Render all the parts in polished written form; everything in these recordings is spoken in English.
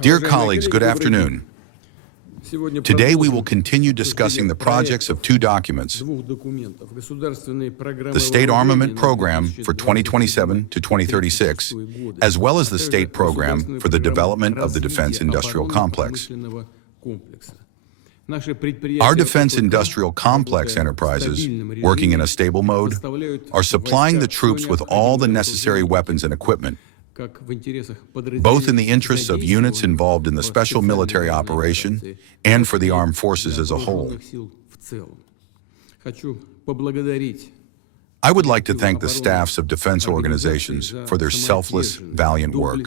Dear colleagues, good afternoon. Today we will continue discussing the projects of two documents, the State Armament Program for 2027 to 2036, as well as the State Program for the Development of the Defense Industrial Complex. Our defense industrial complex enterprises, working in a stable mode, are supplying the troops with all the necessary weapons and equipment, both in the interests of units involved in the special military operation and for the armed forces as a whole. I would like to thank the staffs of defense organizations for their selfless, valiant work.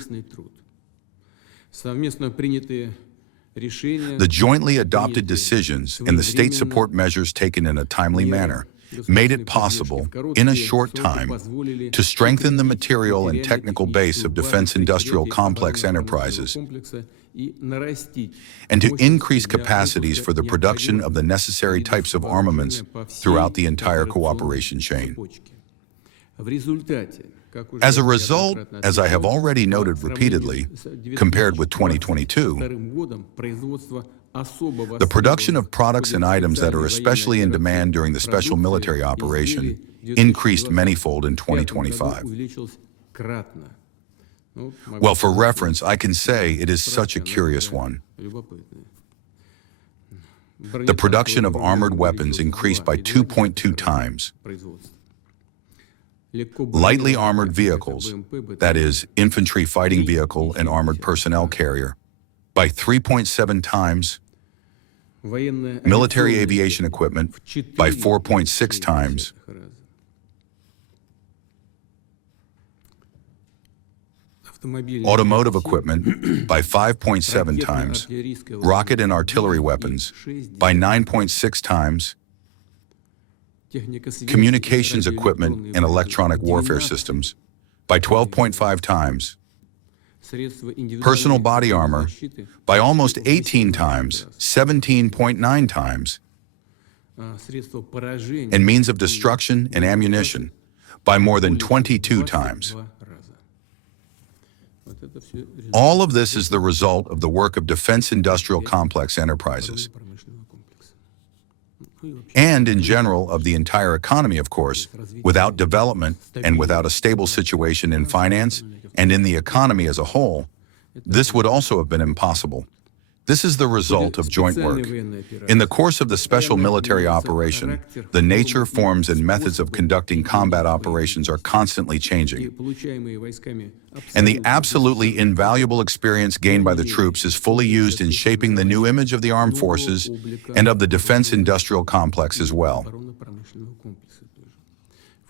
The jointly adopted decisions and the state support measures taken in a timely manner made it possible, in a short time, to strengthen the material and technical base of defense industrial complex enterprises and to increase capacities for the production of the necessary types of armaments throughout the entire cooperation chain. As a result, as I have already noted repeatedly, compared with 2022, the production of products and items that are especially in demand during the special military operation increased manyfold in 2025. Well, for reference, I can say it is such a curious one. The production of armored weapons increased by 2.2 times. Lightly armored vehicles, that is, infantry fighting vehicle and armored personnel carrier, by 3.7 times, military aviation equipment by 4.6 times, automotive equipment by 5.7 times, rocket and artillery weapons by 9.6 times, communications equipment and electronic warfare systems by 12.5 times, personal body armor by almost 18 times, 17.9 times, and means of destruction and ammunition by more than 22 times. All of this is the result of the work of defense industrial complex enterprises, and in general of the entire economy, of course. Without development and without a stable situation in finance and in the economy as a whole, this would also have been impossible. This is the result of joint work. In the course of the special military operation, the nature, forms, and methods of conducting combat operations are constantly changing. And the absolutely invaluable experience gained by the troops is fully used in shaping the new image of the armed forces and of the defense industrial complex as well.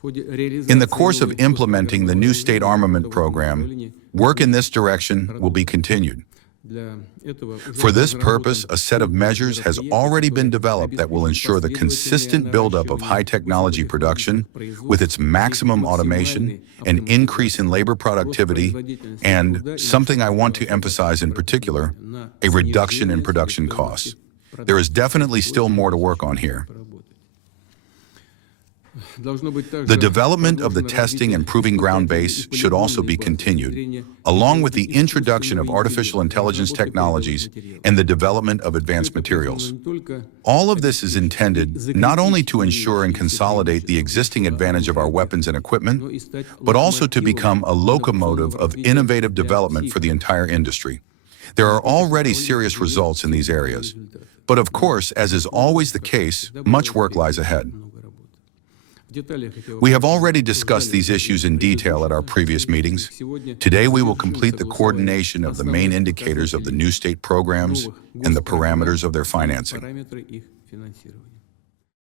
In the course of implementing the new State Armament Program, work in this direction will be continued. For this purpose, a set of measures has already been developed that will ensure the consistent buildup of high-technology production with its maximum automation, an increase in labor productivity, and, something I want to emphasize in particular, a reduction in production costs. There is definitely still more to work on here. The development of the testing and proving ground base should also be continued, along with the introduction of artificial intelligence technologies and the development of advanced materials. All of this is intended not only to ensure and consolidate the existing advantage of our weapons and equipment, but also to become a locomotive of innovative development for the entire industry. There are already serious results in these areas, but of course, as is always the case, much work lies ahead. We have already discussed these issues in detail at our previous meetings. Today we will complete the coordination of the main indicators of the new state programs and the parameters of their financing.